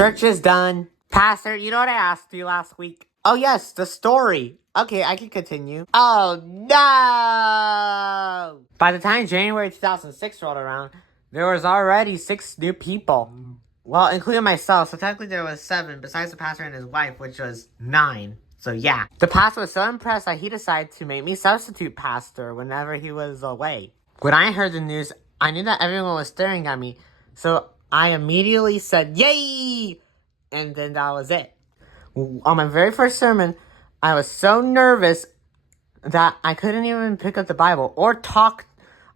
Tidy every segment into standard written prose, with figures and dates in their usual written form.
Church is done. Pastor, you know what I asked you last week? Oh yes, the story. Okay, I can continue. Oh no! By the time January 2006 rolled around, there was already 6 new people. Well, including myself, so technically there was 7, besides the pastor and his wife, which was 9. So yeah. The pastor was so impressed that he decided to make me substitute pastor whenever he was away. When I heard the news, I knew that everyone was staring at me, so I immediately said, "Yay!" And then that was it. On my very first sermon, I was so nervous that I couldn't even pick up the Bible or talk.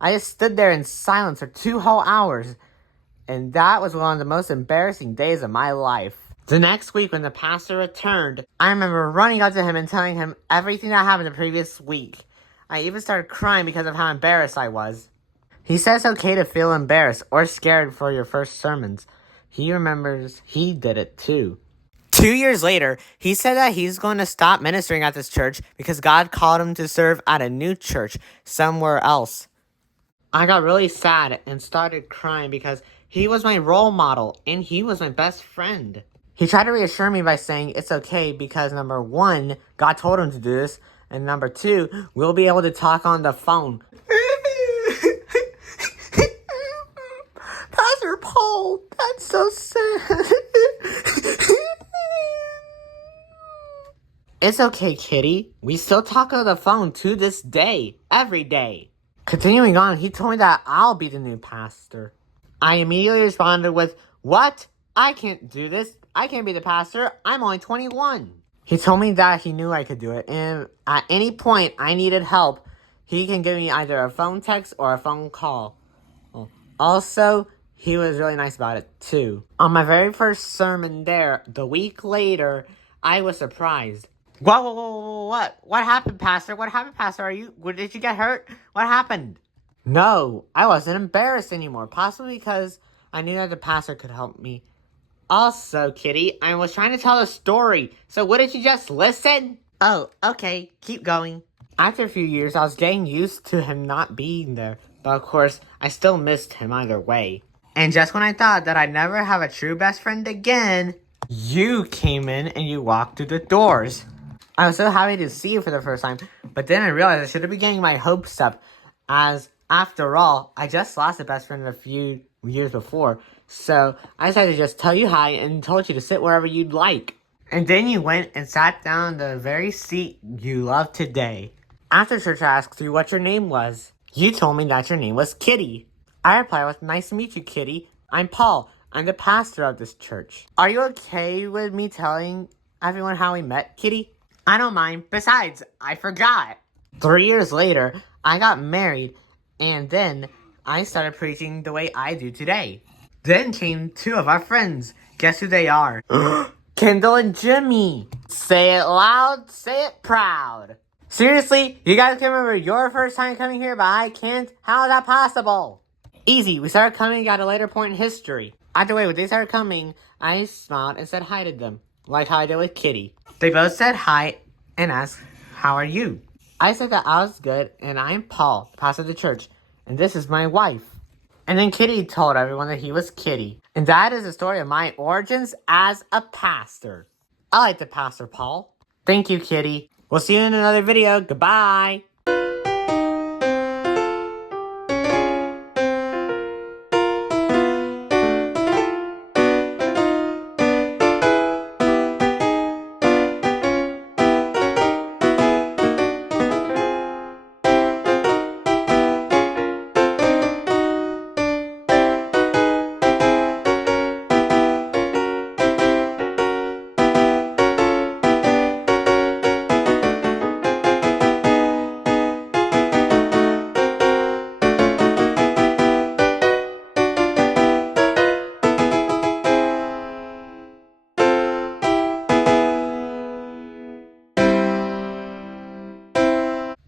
I just stood there in silence for 2 whole hours. And that was one of the most embarrassing days of my life. The next week when the pastor returned, I remember running up to him and telling him everything that happened the previous week. I even started crying because of how embarrassed I was. He says it's okay to feel embarrassed or scared for your first sermons. He remembers he did it too. 2 years later, he said that he's going to stop ministering at this church because God called him to serve at a new church somewhere else. I got really sad and started crying because he was my role model and he was my best friend. He tried to reassure me by saying it's okay because number 1, God told him to do this, and number 2, we'll be able to talk on the phone. Pastor Paul, that's so sad. It's okay, Kitty. We still talk on the phone to this day, every day. Continuing on, he told me that I'll be the new pastor. I immediately responded with, "What? I can't do this. I can't be the pastor. I'm only 21. He told me that he knew I could do it, and at any point I needed help, he can give me either a phone text or a phone call. Also, he was really nice about it, too. On my very first sermon there, the week later, I was surprised. What? What happened, Pastor? What happened, Pastor? Did you get hurt? What happened? No, I wasn't embarrassed anymore, possibly because I knew that the pastor could help me. Also, Kitty, I was trying to tell a story, so wouldn't you just listen? Oh, okay, keep going. After a few years, I was getting used to him not being there, but of course, I still missed him either way. And just when I thought that I'd never have a true best friend again, you came in and you walked through the doors. I was so happy to see you for the first time, but then I realized I should have been getting my hopes up, as after all, I just lost a best friend a few years before, so I decided to just tell you hi and told you to sit wherever you'd like. And then you went and sat down in the very seat you love today. After church, I asked you what your name was. You told me that your name was Kitty. I replied with, "Nice to meet you, Kitty. I'm Paul. I'm the pastor of this church. Are you okay with me telling everyone how we met, Kitty?" "I don't mind. Besides, I forgot." 3 years later, I got married, and then I started preaching the way I do today. Then came 2 of our friends. Guess who they are? Kendall and Jimmy. Say it loud, say it proud. Seriously, you guys can remember your first time coming here, but I can't? How is that possible? Easy, we started coming at a later point in history. Either way, when they started coming, I smiled and said hi to them, like how I did with Kitty. They both said hi and asked, "How are you?" I said that I was good, and I'm Paul, the pastor of the church, and this is my wife. And then Kitty told everyone that he was Kitty. And that is the story of my origins as a pastor. I like the Pastor Paul. Thank you, Kitty. We'll see you in another video. Goodbye.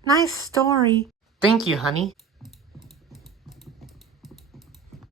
Nice story. Thank you, honey.